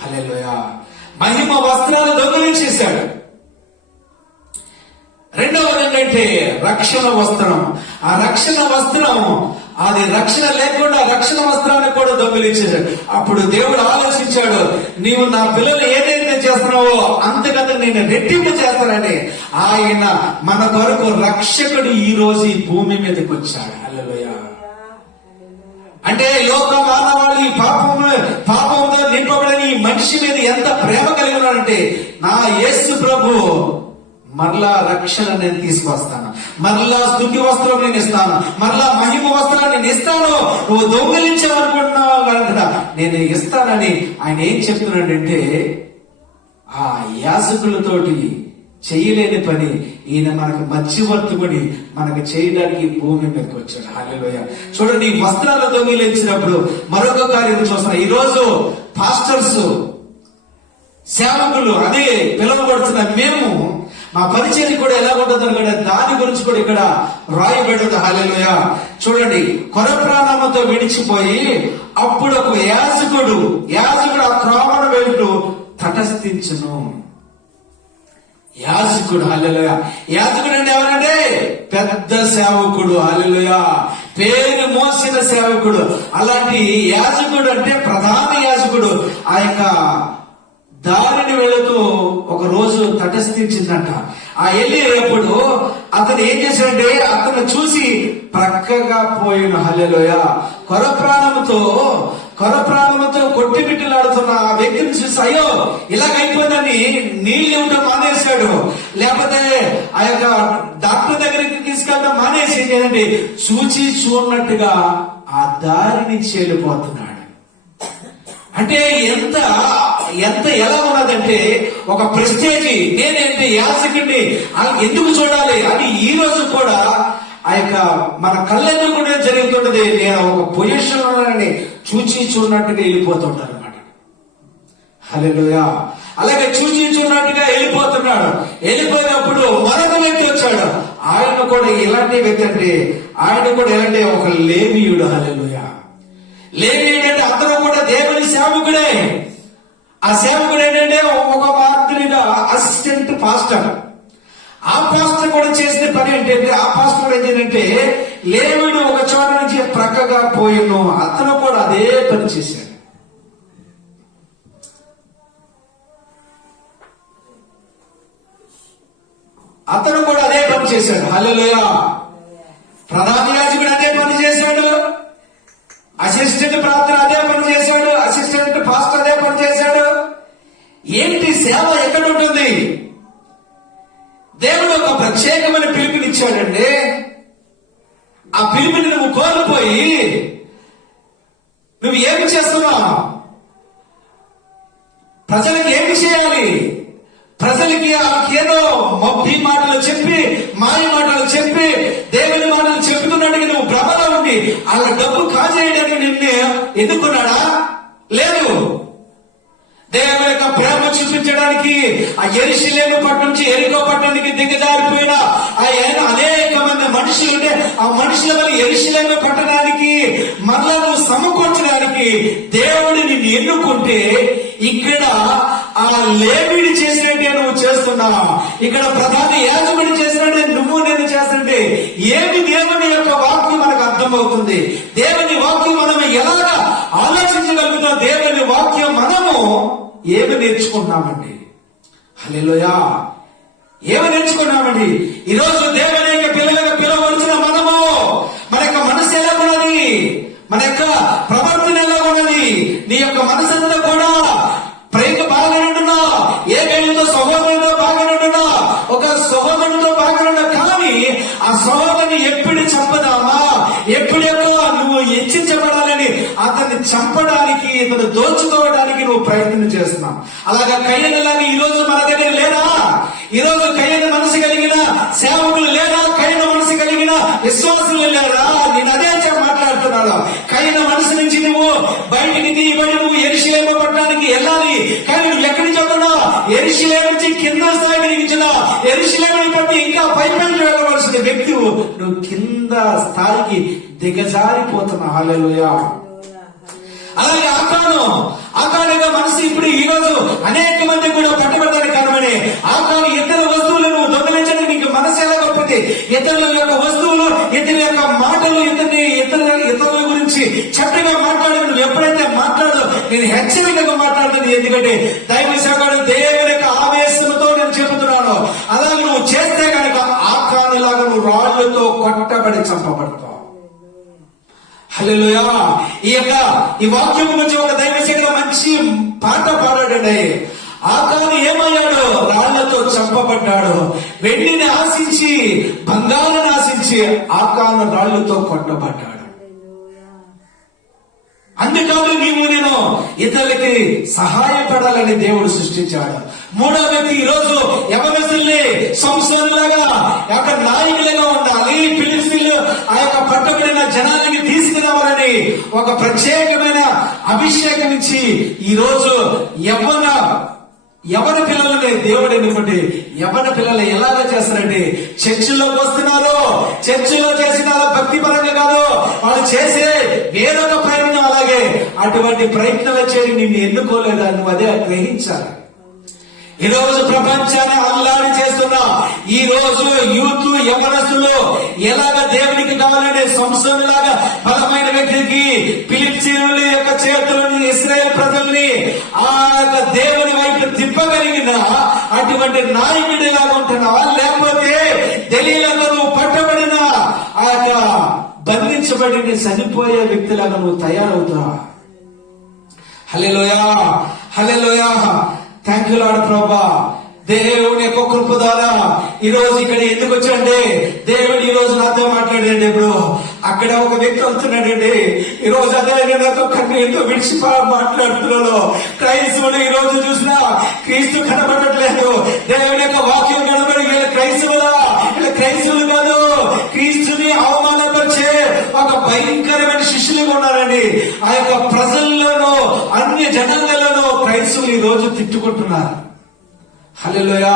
హల్లెలూయా. మహిమ వస్త్రాలు దొంగిలించేశాడు. రెండవది ఏంటంటే రక్షణ వస్త్రం. ఆ రక్షణ వస్త్రం, అది రక్షణ లేకుండా రక్షణ వస్త్రాన్ని కూడా దొంగిలించేశాడు. అప్పుడు దేవుడు ఆలోచించాడు, నీవు నా పిల్లలు ఏదైతే చేస్తున్నావో అంతకంటే నేను రెట్టింపు చేస్తానని ఆయన మన కొరకు రక్షకుడు ఈ రోజు ఈ భూమి మీదకి వచ్చాడు. హల్లెలూయా. అంటే లోక మానవాళి ఈ పాపంతో నింపబడిన ఈ మనిషి మీద ఎంత ప్రేమ కలిగి ఉన్నాడంటే నా యేసు ప్రభు మరలా రక్షణ నేను తీసుకొస్తాను, మరలా స్తుతి వస్త్రం నేను ఇస్తాను, మరలా మహిమ వస్త్రాన్ని నేను ఇస్తాను, నువ్వు దొంగిలించావనుకుంటున్నావు కనుక నేను ఇస్తానని ఆయన ఏం చెప్తున్నాడంటే ఆ యాజకులతోటి చేయలేని పని ఈయన మనకు మధ్యవర్తుకుని మనకు చేయడానికి ఈ భూమి మీదకి వచ్చాడు. హల్లెలూయా. చూడండి, ఈ వస్త్రాలు దొంగిలించినప్పుడు మరొక కార్యం చూస్తున్నాం. ఈ రోజు పాస్టర్స్, సేవకులు అదే పిలువబడుతున్న మేము, మా పరిచయం కూడా ఎలా ఉంటుందో కూడా దాని గురించి కూడా ఇక్కడ రాయబడింది. హల్లెలూయా. చూడండి, కొర ప్రాణముతో విడిచిపోయి అప్పుడు ఒక యాజకుడు ఆ త్రోవను వెళ్తూ తటస్థించును. యాజకుడు. హల్లెలూయా. యాజకుడు అంటే ఎవరంటే పెద్ద సేవకుడు. హల్లెలూయా. పేరు మోసిన సేవకుడు. అలాంటి యాజకుడు అంటే ప్రధాన యాజకుడు ఆ యొక్క దారిని వెళుతూ ఒక రోజు తటస్థించిందంట. ఆ వెళ్ళేటప్పుడు అతను ఏం చేశాడంటే అతను చూసి ప్రక్కగా పోయిన. హల్లెలూయా. కొర ప్రాణముతో కొట్టిబిట్టలాడుతున్న ఆ వ్యక్తిని చూసి అయ్యో ఇలాగైపోయిందని నీళ్ళు ఇవ్వటం మానేశాడు. లేకపోతే ఆ యొక్క డాక్టర్ దగ్గరికి తీసుకెళ్ళడం మానేసి ఏంటంటే చూడనట్టుగా ఆ దారి నుంచి వెళ్ళిపోతున్నాడు. అంటే ఎంత ఎలా ఉన్నదంటే ఒక ప్రెస్టేజీ, నేనేంటి యాజకుడిని ఎందుకు చూడాలి అని ఈ రోజు కూడా ఆ యొక్క మన కళ్ళెందుకు కూడా జరుగుతుంటది. నేను ఒక పొజిషన్ ఉన్నానని చూడనట్టుగా వెళ్ళిపోతుంటారు అనమాట. హల్లెలూయా. అలాగే చూడనట్టుగా వెళ్ళిపోతున్నాడు. వెళ్ళిపోయినప్పుడు మరొక వ్యక్తి వచ్చాడు. ఆయన కూడా ఎలాంటి వ్యక్తి అంటే ఆయన కూడా ఎలాంటి ఒక లేవీయుడు. హల్లెలూయా. లేవీయుడు అంటే అతను కూడా దేవుని సేవకుడే. ఆ సేవకుడు ఏంటంటే ఒక మాదిరిగా అసిస్టెంట్ పాస్టర్. ఆ పాస్టర్ కూడా చేసిన పని ఏంటంటే ఆ పాస్టర్ కూడా ఏంటంటే లేవీయుడు ఒక చోట నుంచి ప్రక్కగా పోయిను. అతను కూడా అదే పని చేశాడు. హల్లెలూయా. ప్రధాన యాజకుడు అదే పని చేశాడు. అసిస్టెంట్ ప్రార్థన అదే పని చేశాడు. అసిస్టెంట్ పాస్టర్ అదే పని చేశాడు. ఏంటి సేవ ఎక్కడ ఉంటుంది? దేవుడు ఒక ప్రత్యేకమైన పిలుపునిచ్చాడండి. ఆ పిలుపుని నువ్వు కోల్పోయి నువ్వు ఏమి చేస్తున్నావు? ప్రజలకు ఏమి చేయాలి? ప్రజలకి ఏదో మబ్బి మాటలు చెప్పి, మాయ మాటలు చెప్పి, దేవుని మాటలు చెప్తున్నట్టుగా నువ్వు భ్రమలో ఉండి వాళ్ళ డబ్బు కాజేయడానికి నిన్ను ఎన్నుకున్నాడా? లేదు. దేవుని యొక్క ప్రేమ చూపించడానికి ఆ యెరూషలేము పట్టణం నుంచి ఎరికో పట్టణానికి దిగజారిపోయిన అనేక మంది మనుషులు ఉంటే ఆ మనుషుల వల్ల యెరూషలేము పట్టణానికి మరలా నువ్వు సమకూర్చడానికి దేవుడు నిన్ను ఎన్నుకుంటే ఇక్కడ ఆ లేవీయుడు చేసినట్టే నువ్వు చేస్తున్నావు. ఇక్కడ ప్రధాన యాజకుడు చేసినట్టే నువ్వు నేను చేస్తుంటే ఏమి దేవుని యొక్క వాక్యం మనకు అర్థమవుతుంది? దేవుని వాక్యం మనం ఎలాగా ఆలోచించగలుగుతాం? దేవుని వాక్యం మనము ఏమి నేర్చుకున్నామండి? హల్లెలూయా. ఏమి నేర్చుకున్నామండి? ఈరోజు దేవుని యొక్క పిల్లలుగా పిలవలసిన మనము మన యొక్క మనసు ఎలా ఉన్నది? మన యొక్క ప్రవర్తన ఎలా ఉన్నది? నీ యొక్క మనసంతా కూడా ప్రేమ బాగానుంటున్నా, ఏ పేరుతో సహోదరుడితో బాగానుంటున్నా, ఒక సహోదరుడితో బాగానున్నా, కానీ ఆ సహోదరుని ఎప్పుడు చంపదామా, ఎప్పుడు నువ్వు హెచ్చించబడాలని అతన్ని చంపడానికి, ఇతను దోచుకోవడానికి నువ్వు ప్రయత్నం చేస్తున్నావు. అలాగా కయ్యనలాగా ఈ రోజు మన దగ్గర లేరా? ఈ రోజు కయ్యన మనసు కలిగిన సేవకులు లేరా? కయ్యన మనసు కలిగిన విశ్వాసులు లేరా? నేను అదే మాట్లాడుతున్నాను. కయ్యన మనసు నుంచి నువ్వు బయటికి తీయబడి నువ్వు యెరూషలేము పట్టణానికి వెళ్ళాలి. కానీ నువ్వు ఎక్కడి నుంచి వస్తున్నావు? యెరూషలేము నుంచి కింద స్థాయికి దిగించున్నావు. యెరూషలేముని బట్టి ఇంకా పైపైకి వెళ్ళవలసిన వ్యక్తి నువ్వు కింద స్థాయికి దిగజారిపోతున్నావు. హల్లెలూయా. అలాగే ఆకారంగా మనసు ఇప్పుడు ఈ రోజు అనేక మంది కూడా పట్టబడడానికి కారణమని ఆకారం ఇతర వస్తువులను దొంగలించడానికి నీకు మనసు ఎలా గొప్పది? ఇతరుల యొక్క వస్తువులు, ఇతరుల యొక్క మాటలు, ఇతరుల గురించి చెడ్డగా మాట్లాడదు. నువ్వు ఎప్పుడైతే మాట్లాడదు నేను హెచ్చరికగా మాట్లాడుతుంది. ఎందుకంటే దైవ సేవకుడు దేవుని యొక్క ఆవేశంతో నేను చెబుతున్నాను. అలాగే నువ్వు చేస్తే కనుక ఆకారంలాగా నువ్వు రాళ్లతో కొట్టబడి చంపబడతావు. హల్లెలూయా. ఈ వాక్యం గురించి ఒక దైవ సేవకుడు మంచి పాట పాడాడండి. ఆకాను ఏమయ్యాడు? రాళ్లతో చంపబడ్డాడు. వెండిని ఆశించి, బంగారాన్ని ఆశించి ఆకాను రాళ్లతో కొట్టబడ్డాడు. అందుకాదు నీవు నేను ఇతరులకి సహాయపడాలని దేవుడు సృష్టించాడు. మూడో వ్యక్తి ఈరోజు యవనస్తుల్ని సంసోనులాగా యొక్క నాయకులుగా ఉండాలి. ఫిలిస్తీన్లు ఆ యొక్క పట్టబడిన జనాన్ని తీసుకురావాలని ఒక ప్రత్యేకమైన అభిషేకం ఇచ్చి ఈరోజు యవన పిల్లలని దేవుడు ఎన్నుకుంటే యవన పిల్లలు ఎలాగ చేస్తారంటే చర్చిలోకి వస్తున్నారు. చర్చిలో చేసిన భక్తి పరంగా కాదు, వాళ్ళు చేసే వేరొక ప్రయత్నం అలాగే అటువంటి ప్రయత్నాలు చేయని నిన్ను ఎన్నుకోలేదా నువ్వు అదే గ్రహించాలి. ఈ రోజు ప్రపంచాన్ని అల్లాడి చేస్తున్న ఈ రోజు యూత్ యవనస్తులు ఎలాగ దేవునికి కావాలంటే సంసోనులాగా బలమైన వ్యక్తికి ఫిలిస్తీయుల యొక్క చేతులని ఇశ్రాయేల్ ప్రజల్ని ఆ యొక్క దేవుని వైపు తిప్పగలిగిన అటువంటి నాయకుడిలాగా ఉంటున్నావా, లేకపోతే దెలీలాగా నువ్వు పట్టబడిన ఆ యొక్క బంధించబడి చనిపోయే వ్యక్తిలాగా నువ్వు తయారవుతావా? హల్లెలూయా, హల్లెలూయా. థ్యాంక్ యూ లార్డ్ ప్రభా. దేవుని యొక్క కృప ద్వారా ఈ రోజు ఇక్కడ ఎందుకు వచ్చాడంటే దేవుడు ఈ రోజు నాతో మాట్లాడండి. ఇప్పుడు అక్కడ ఒక వ్యక్తి వస్తున్నాడండి. ఈ రోజు అదే నాతో కన్నీరుతో విడిచి మాట్లాడుతున్నాడు. క్రైస్తవులు ఈ రోజు చూసినా క్రీస్తు కనబడట్లేదు. దేవుని యొక్క వాక్యం కనబడి వీళ్ళ క్రైస్తవులా, వీళ్ళ క్రైస్తవులు కాదు, క్రీస్తుని అవమానపరిచే ఒక భయంకరమైన శిష్యులుగా ఉన్నారండి. ఆ యొక్క ప్రజల్లోనూ అన్ని జనాంగాల్లోనూ క్రైస్తవులు ఈ రోజు తిట్టుకుంటున్నారు. హల్లెలూయా.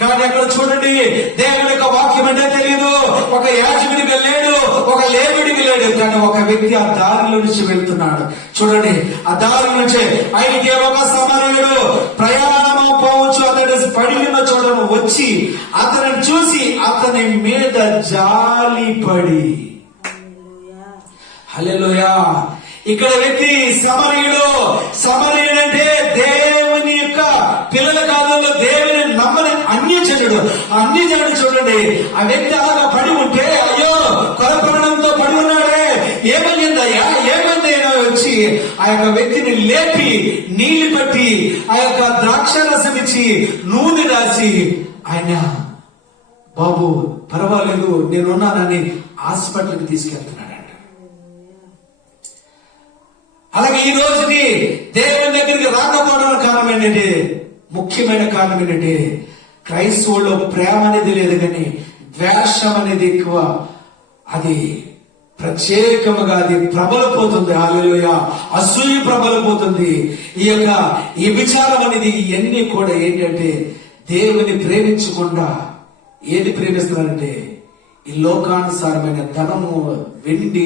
కానీ అక్కడ చూడండి, దేవుని యొక్క వాక్యం అంటే తెలియదు. ఒక యాజకుడిగా లేడు, ఒక లేవిడిగా లేడు, కానీ ఒక వ్యక్తి ఆ దారిలో నుంచి వెళ్తున్నాడు. చూడండి, ఆ దారి నుంచి ఆయనకి ఒక సమరయుడు ప్రయాణం పోవచ్చు అతడు పడిన చోటను వచ్చి అతనిని చూసి అతని మీద జాలిపడి. హల్లెలూయా. ఇక్కడ వ్యక్తి సమరయుడు. సమరయుడు అంటే దేవుని యొక్క పిల్లల కాలంలో దేవుని నమ్మని అన్యజనుడు. అన్యజనుడు చూడండి, ఆ వ్యక్తి అలాగా పడి ఉంటే అయ్యో కొరపడడంతో పడి ఉన్నాడే, ఏమైందయ్యా ఏమైందైనా వచ్చి ఆ యొక్క వ్యక్తిని లేపి నీళ్లు పట్టి ఆ యొక్క ద్రాక్షరసం ఇచ్చి నూనె రాసి ఆయన బాబు పర్వాలేదు నేనున్నానని హాస్పిటల్కి తీసుకెళ్తున్నాడు. అలాగే ఈ రోజుకి దేవుని దగ్గరికి రాకపోవడం కారణం ఏంటంటే, ముఖ్యమైన కారణం ఏంటంటే క్రైస్తవుల్లో ప్రేమ అనేది లేదు, కానీ ద్వేషం అనేది ఎక్కువ. అది ప్రత్యేకముగా అది ప్రబలపోతుంది. హల్లెలూయా. అసూయ ప్రబలపోతుంది. ఈ యొక్క ఈ విచారం అనేది ఇవన్నీ కూడా ఏంటంటే దేవుని ప్రేమించకుండా ఏది ప్రేమిస్తున్నారంటే ఈ లోకానుసారమైన ధనము, వెండి,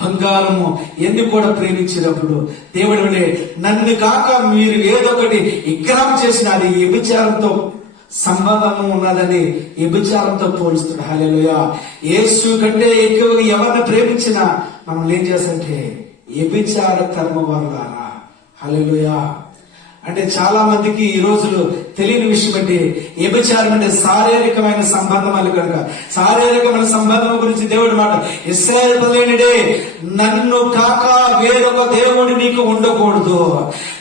బంగారము ఎన్ని కూడా ప్రేమించినప్పుడు దేవుడు నన్ను కాక మీరు ఏదో ఒకటి విగ్రహం చేసిన అది వ్యభిచారంతో సంబంధము ఉన్నదని వ్యభిచారంతో పోలుస్తున్నాడు. హల్లెలూయా. యేసు కంటే ఎక్కువగా ఎవరిని ప్రేమించినా మనం ఏం చేస్తాంటే వ్యభిచార కర్మ వల్ల. హల్లెలూయా. అంటే చాలా మందికి ఈ రోజులు తెలియని విషయం అంటే వ్యభిచారం అంటే శారీరకమైన సంబంధం కనుక. శారీరకమైన సంబంధం గురించి దేవుడి మాట ఇశ్రాయేలు ప్రజలే నన్ను కాక వేరొక దేవుడు నీకు ఉండకూడదు.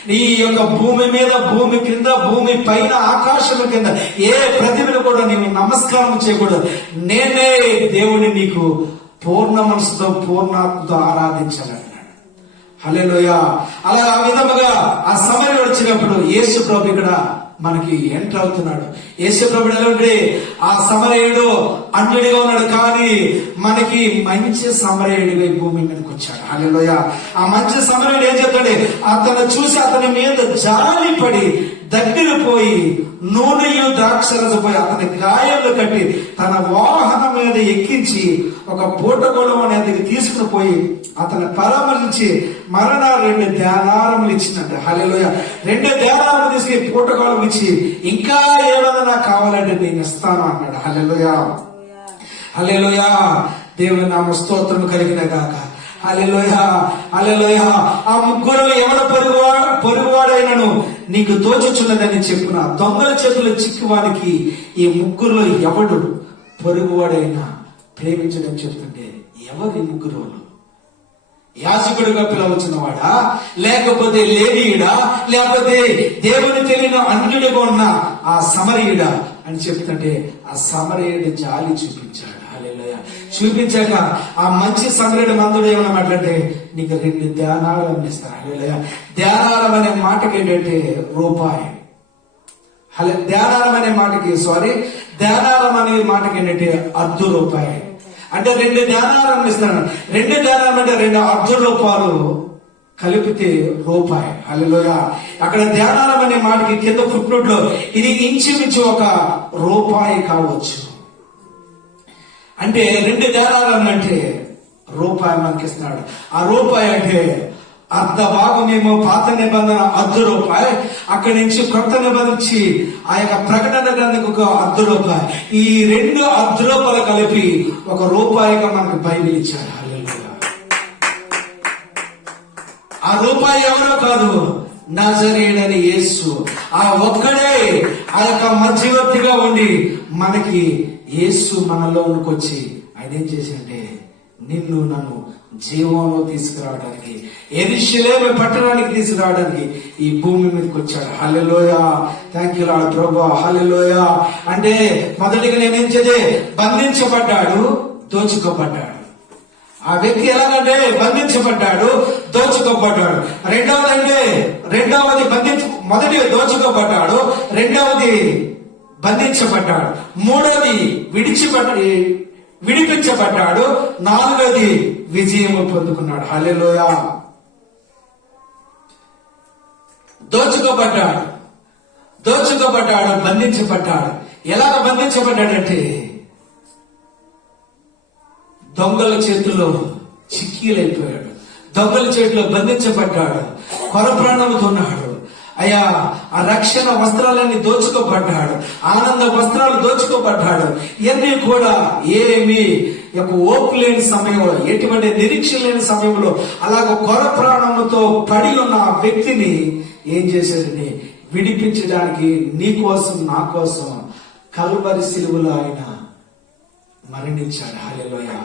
నీ యొక్క భూమి మీద, భూమి కింద, భూమి పైన, ఆకాశం కింద ఏ ప్రతిభను కూడా నీవు నమస్కారం చేయకూడదు. నేనే దేవుని నీకు పూర్ణ మనసుతో పూర్ణాత్మతో ఆరాధించాలని. హల్లెలూయా. అలా ఆ విధముగా ఆ సమయం వచ్చినప్పుడు యేసు ప్రభు ఇక్కడ మనకి ఎంటర్ అవుతున్నాడు. యేసు ప్రభు ఎలా ఉంటే ఆ సమరయుడు అన్యుడిగా ఉన్నాడు, కానీ మనకి మంచి సమరయుడిగా ఈ భూమి మీదకి వచ్చాడు. హల్లెలూయా. ఆ మంచి సమరయుడు ఏం చెప్తాడు, అతను చూసి అతని మీద జాలిపడి దగ్గర పోయి నూనెయు ద్రాక్షరసం పోయి అతని గాయాలు కట్టి తన వాహనం మీద ఎక్కించి ఒక పూటగొడవ అనేది తీసుకుని పోయి అతను పరామర్శించి మరణ 2 దేనారములు ఇచ్చినట్ట. హల్లెలూయా. 2 దేనారములు తీసుకుని పూటగొడవ ఇచ్చి ఇంకా ఏమైనా నాకు కావాలంటే నేను ఇస్తాను అన్నాడు. హల్లెలూయా, హల్లెలూయా. దేవుని నామ స్తోత్రం కలిగిన గాక. హల్లెలూయా, హల్లెలూయా. ఆ ముగ్గురులో ఎవడ పొరుగువాడైనను నీకు తోచుచున్నదని చెప్పున దొంగల చేతులు చిక్కువానికి ఈ ముగ్గురులో ఎవడు పొరుగువాడైనా ప్రేమించడం చెప్తుంటే ఎవరి ముగ్గురు? యాజకుడిగా పిలవచ్చున్నవాడా, లేకపోతే లేవీయుడా, లేకపోతే దేవుని తెలియని అన్యుడిగా ఉన్న ఆ సమరయుడా అని చెప్తుంటే ఆ సమరయుడు జాలి చూపించాడు. హల్లెలూయా. చూపించాక ఆ మంచి సంగ్రహణ మందుడు ఏమైనా మాట్లాడితే నీకు 2 ధ్యానాలు ఇస్తారు. హల్లెలూయా. ధ్యానాలం అనే మాటకి ఏంటంటే రూపాయి. ధ్యానాలం అనే మాటకి ధ్యానాలం అనే మాటకి ఏంటంటే ₹1,000. అంటే 2 ధ్యానాలను ఇస్తాను. 2 ధ్యానాలు అంటే 2 ₹1,000 కలిపితే రూపాయి. హల్లెలూయా. అక్కడ ధ్యానాలం అనే మాటకి కింద ఫుట్నోట్ లో ఇది ఇంచుమించు ₹1 కావచ్చు. అంటే 2 ధ్యానాలను అంటే రూపాయి మనకిస్తున్నాడు. ఆ రూపాయి అంటే అర్ధ భాగమేమో పాత నిబంధన ₹1,000, అక్కడి నుంచి కొత్త నిబంధన ఇచ్చి ఆ యొక్క ప్రకటన గ్రంథకు ₹1,000. ఈ 2 ₹1,000 కలిపి ₹1 మనకు బైబిల్ ఇచ్చారు. హల్లెలూయా. ఆ రూపాయి ఎవరో కాదు, నజరేయుడైన యేసు. ఆ ఒక్కడే ఆ యొక్క మధ్యవర్తిగా ఉండి మనకి యేసు మనలోనికి వచ్చి ఆయన ఏం చేశాడంటే నిన్ను నన్ను జీవంలో తీసుకురావడానికి, యెరూషలేము పట్టణానికి తీసుకురావడానికి ఈ భూమి మీదకి వచ్చాడు. హల్లెలూయా. థ్యాంక్ యూ లార్డ్ ప్రభువా. హల్లెలూయా. అంటే మొదటిగా నేనేం చేదే బంధించబడ్డాడు, దోచుకోబడ్డాడు. ఆ వ్యక్తి ఎలాగంటే బంధించబడ్డాడు, దోచుకోబడ్డాడు. మొదటి దోచుకోబడ్డాడు, రెండవది బంధించబడ్డాడు, మూడవది విడిపించబడ్డాడు, నాలుగవది విజయం పొందుకున్నాడు. హల్లెలూయా. దోచుకోబడ్డాడు, బంధించబడ్డాడు. ఎలాగ బంధించబడ్డాడంటే దొంగల చేతిలో చిక్కీలైపోయాడు, దొంగల చేతిలో బంధించబడ్డాడు, కొర ప్రాణంతో ఉన్నాడు. అయ్యా ఆ రక్షణ వస్త్రాలన్నీ దోచుకోబడ్డాడు, ఆనంద వస్త్రాలు దోచుకోబడ్డాడు. ఇవన్నీ కూడా ఏమి ఓపు లేని సమయంలో, ఎటువంటి నిరీక్ష లేని సమయంలో అలాగ కొర ప్రాణముతో పడి ఉన్న ఆ వ్యక్తిని ఏం చేశాడని విడిపించడానికి నీ కోసం నా కోసం కల్వరి శిలువలో ఆయన మరణించాడు. హల్లెలూయా.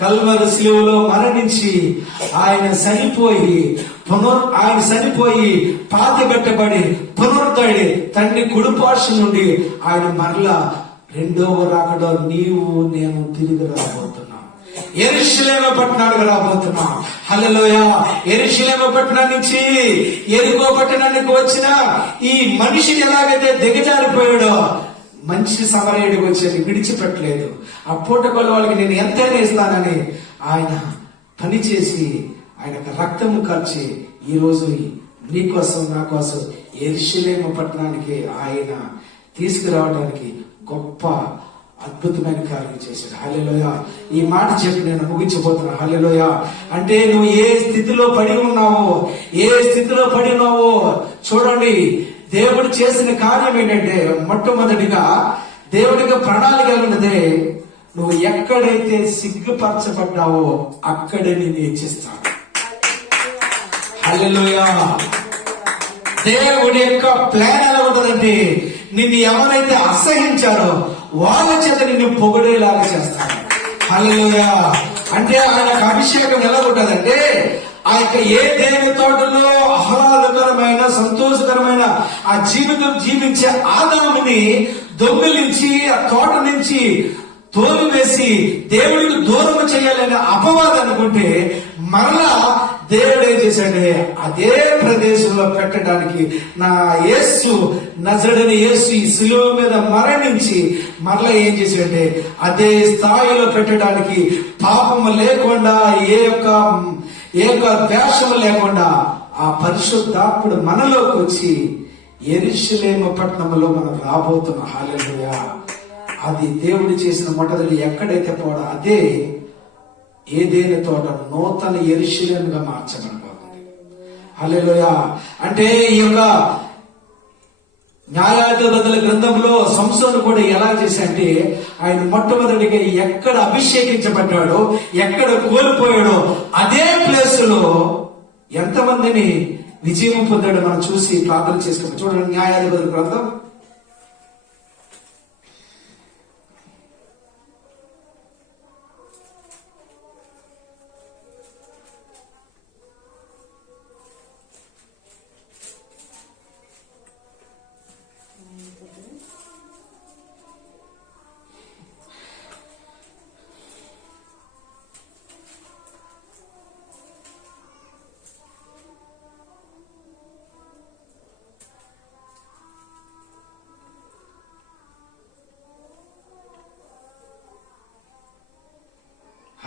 కల్వరి శిలువలో మరణించి ఆయన చనిపోయి పాతిపెట్టబడి పునరుద్ధడి తండ్రి కుడిపార్శ్వం నుండి ఆయన మరలా రెండవ రాకడో నీవు నేను తిరిగి రాబోతున్నాం, యెరూషలేము పట్టణానికి రాబోతున్నాం. హల్లెలూయా. యెరూషలేము పట్టణం నుంచి యెరికో పట్టణానికి వచ్చిన ఈ మనిషి ఎలాగైతే దిగజారిపోయాడో మంచి సమరయుడికి వచ్చేది విడిచిపెట్టలేదు. ఆ పూటకొల్ల వాళ్ళకి నేను ఎంతైనా ఇస్తానని ఆయన పనిచేసి ఆయన రక్తము ఖర్చి ఈ రోజు నీ కోసం నా కోసం యెరూషలేము పట్టణానికి ఆయన తీసుకురావడానికి గొప్ప అద్భుతమైన కార్యం చేశాడు. హల్లెలూయా. ఈ మాట చెప్పి నేను ముగించబోతున్నా. హల్లెలూయా. అంటే నువ్వు ఏ స్థితిలో పడి ఉన్నావో చూడండి. దేవుడు చేసిన కార్యం ఏంటంటే మొట్టమొదటిగా దేవుడికి ప్రణాళిక ఉన్నదే, నువ్వు ఎక్కడైతే సిగ్గుపరచబడ్డావో అక్కడే నేను హెచ్చిస్తాను. హల్లెలూయా. దేవుడి యొక్క ప్లాన్ ఎలా ఉంటుందంటే నిన్ను ఎవరైతే అసహించారో వాళ్ళ చేత నిన్ను పొగిడేలాగా చేస్తాడు. హల్లెలూయా. అంటే ఆయనకు అభిషేకం ఎలా ఉంటుందంటే ఆ యొక్క ఏ దేవుని తోటలో ఆహ్లాదకరమైన సంతోషకరమైన ఆ జీవితం జీవించే ఆదాముని దొంగిలించి ఆ తోట నుంచి తోలివేసి దేవుడికి దూరం చేయాలనే అపవాదం అనుకుంటే మరలా దేవుడు ఏం చేశాడే అదే ప్రదేశంలో పెట్టడానికి నా యేసు నజరుడైన యేసు ఈ శిలువ మీద మరణించి మరలా ఏం చేశాడే అదే స్థాయిలో పెట్టడానికి పాపము లేకుండా ఏ యొక్క ద్వేషము లేకుండా ఆ పరిశుద్ధాత్ముడు మనలోకి వచ్చి యెరూషలేము పట్టణంలో మనం రాబోతున్నాం. హల్లెలూయా. అది దేవుడు చేసిన మొట్టమొదటి ఎక్కడైతే పోవడం అదే ఏదేని తోట నూతన యెరూషలేముగా మార్చబడబోతుంది. హల్లెలూయా. అంటే ఈ యొక్క న్యాయాధిపతుల గ్రంథంలో సంసోను కూడా ఎలా చేశాడంటే ఆయన మొట్టమొదటిగా ఎక్కడ అభిషేకించబడ్డాడో ఎక్కడ కోల్పోయాడో అదే ప్లేస్ లో ఎంతమందిని విజయం పొందాడో మనం చూసి ప్రార్థన చేసుకున్నాం. చూడండి న్యాయాధిపతుల గ్రంథం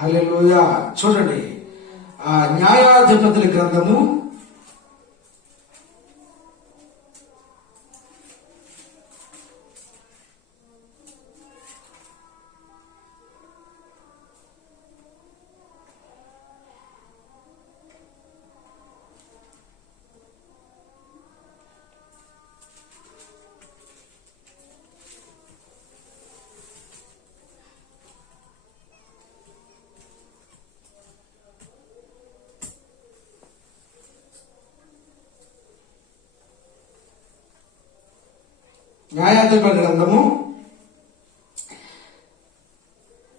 హల్లెలూయా. చూడండి, ఆ న్యాయాధిపతుల గ్రంథము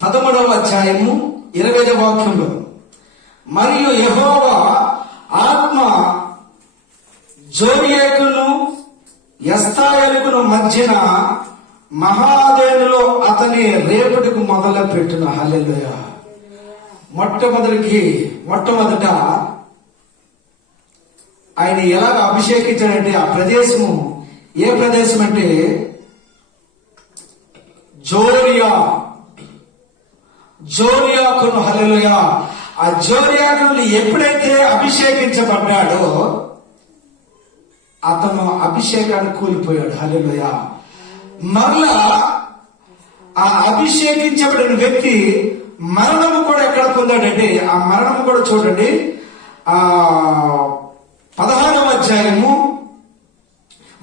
13వ అధ్యాయము 20వ వాక్యంలో, మరియు యెహోవా ఆత్మ జోరియాకును ఎస్తాయలుకును మధ్యన మహాదేనులో అతని రేపటికి మొదలు పెట్టిన. హల్లెలూయా. మొట్టమొదట ఆయన ఎలాగ అభిషేకించాడంటే, ఆ ప్రదేశము ఏ ప్రదేశం అంటే జోరియాకును. హల్లెలూయా. ఆ జోరియాకును ఎప్పుడైతే అభిషేకించబడ్డాడో అతను అభిషేకాన్ని కూలిపోయాడు. హల్లెలూయా. మరలా ఆ అభిషేకించబడిన వ్యక్తి మరణము కూడా ఎక్కడ పొందాడంటే, ఆ మరణము కూడా చూడండి, ఆ 16వ అధ్యాయము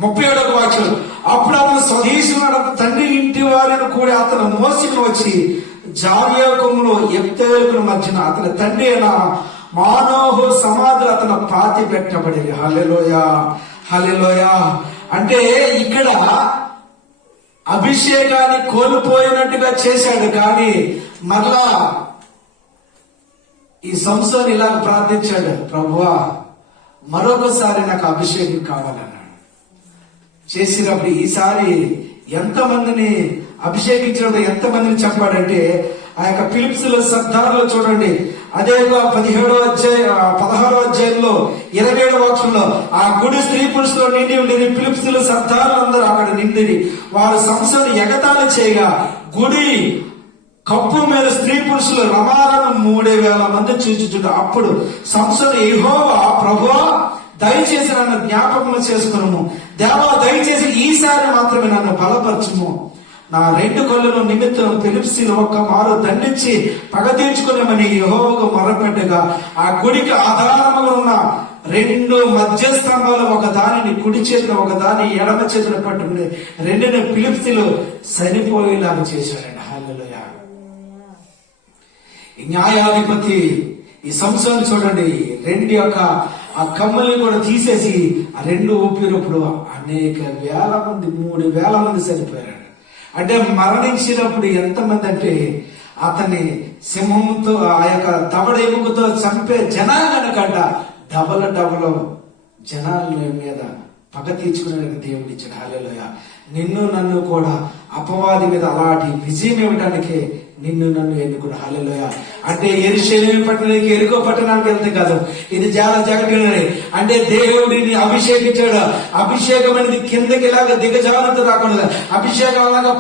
37వ వాక్యం. అప్పుడు అతను స్వదేశం తండ్రి ఇంటి వారిని కూడా అతను మోసుకుని వచ్చి జార్యాకుములో ఎత్తేలుకుల మధ్యన అతని తండ్రి అయిన మానోహు సమాధులు అతను పాతి పెట్టబడి. హల్లెలూయా, హల్లెలూయా. అంటే ఇక్కడ అభిషేకాన్ని కోల్పోయినట్టుగా చేశాడు, కానీ మరలా ఈ సంసోను ఇలా ప్రార్థించాడు, ప్రభువా మరొకసారి నాకు అభిషేకం కావాలన్నాడు. చేసినప్పుడు ఈసారి ఎంతమందిని అభిషేకించినప్పుడు ఎంతమందిని చెప్పాడంటే, ఆ యొక్క ఫిలిప్సుల సర్దార్లో చూడండి, అదే 16వ అధ్యాయంలో 27వ వాక్యంలో, ఆ గుడి స్త్రీ పురుషులు నిండి ఉండేది. ఫిలిప్సుల సర్దార్లు అందరూ అక్కడ నిండిరి. వారు సంసోను ఎగతాళి చేయగా గుడి కప్పు మీద స్త్రీ పురుషులు రమాలను 3000 మంది చూచుచుండు. అప్పుడు సంసోను, యెహోవా ప్రభువా దయచేసి నన్ను జ్ఞాపకం చేసుకును, దేవా దయచేసి ఈసారి మాత్రమే నన్ను బలపరచుము. నా 2 కళ్ళను నిమిత్తం ఫిలిప్సీలు ఒక్క మారు దండించి పగ తీర్చుకునేమని యెహోవాకు మొరపెట్టగా, ఆ గుడికి ఆధారముగా ఉన్న 2 మధ్య స్తంభాలు, ఒక దానిని కుడి చేతిలో ఒక దాని ఎడమ చేతిలో పట్టుకుని 2 ఫిలిప్సీలు చనిపోయేలాగా చేశాడండి. హల్లెలూయా. ఈ న్యాయాధిపతి ఈ సంసోను చూడండి, 2 యొక్క ఆ కమ్మల్ని కూడా తీసేసి ఆ 2 ఊపిరిప్పుడు అనేక వేల మంది 3000 మంది చనిపోయారు. అంటే మరణించినప్పుడు ఎంతమంది అంటే, అతన్ని సింహంతో ఆ యొక్క దవడ ఎముకతో చంపే జనాలనకంట డబల జనాల మీద పగ తీర్చుకునే దేవుడు ఇచ్చిన. హల్లెలూయా. నిన్ను నన్ను కూడా అపవాది మీద అలాంటి విజయం ఇవ్వడానికి నిన్ను నన్ను ఎన్నుకున్న. హల్లెలూయా. అంటే యెరూషలేము పట్టణానికి, యెరికో పట్టణానికి వెళ్తే కాదు, ఇది చాలా జాగ్రత్తగా. అంటే దేవుడిని అభిషేకించాడు. అభిషేకం అనేది కిందకి ఇలాగా దిగజారుతూ రాకుండా, అభిషేకం అలాగా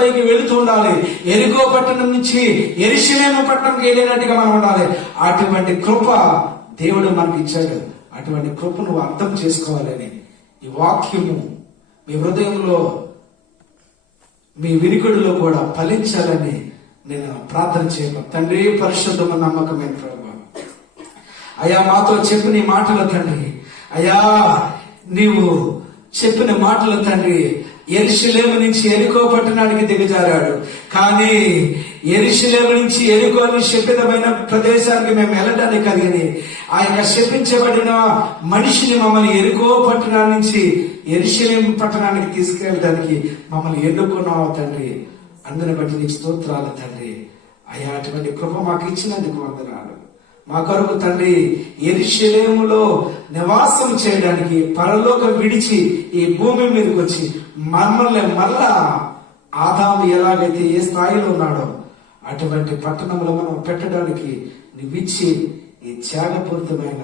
పైకి వెళుతూ ఉండాలి. యెరికో పట్టణం నుంచి యెరూషలేము పట్టణంకి వెళ్ళినట్టుగా మనం ఉండాలి. అటువంటి కృప దేవుడు మనకి ఇచ్చాడు. అటువంటి కృప నువ్వు అర్థం చేసుకోవాలని ఈ వాక్యము మీ హృదయంలో, మీ వినికుడిలో కూడా ఫలించాలని నేను ప్రార్థన చేయను. తండ్రి, పరిశుద్ధమ నమ్మకమైన ప్రభు, అయ్యా మాతో చెప్పిన ఈ మాటలు తండ్రి, అయ్యా నీవు చెప్పిన మాటలు తండ్రి, యెరూషలేము నుంచి యెరికో పట్టణానికి దిగజారాడు. కానీ యెరూషలేము నుంచి యెరికో అని శపితమైన ప్రదేశానికి మేము వెళ్ళడానికి కలిగింది. ఆ యొక్క శపించబడిన మనిషిని మమ్మల్ని యెరికో పట్టణం నుంచి యెరూషలేము పట్టణానికి తీసుకెళ్ళడానికి మమ్మల్ని ఎన్నుకున్నావు తండ్రి. అందుని బట్టి నీకు స్తోత్రాలు తండ్రి. అయ్యా అటువంటి కృప మాకు ఇచ్చినందుకు వందనాలు. మా కొరకు తండ్రి యెరూషలేములో నివాసం చేయడానికి పరలోకం విడిచి ఈ భూమి మీదకి వచ్చి మమ్మల్ని మళ్ళా ఆదాము ఎలాగైతే ఏ స్థాయిలో ఉన్నాడో అటువంటి పట్టణంలో మనం పెట్టడానికి నువ్విచ్చి ఈ త్యాగపూరితమైన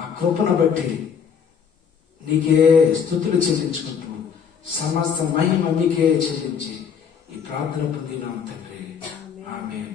ఆ కృపను బట్టి నీకే స్తుతులు చెల్లించుకుంటూ సమస్త మహిమ మీకే చెల్లించి ఈ ప్రార్థన పొందినాం తండ్రి. ఆమేన్.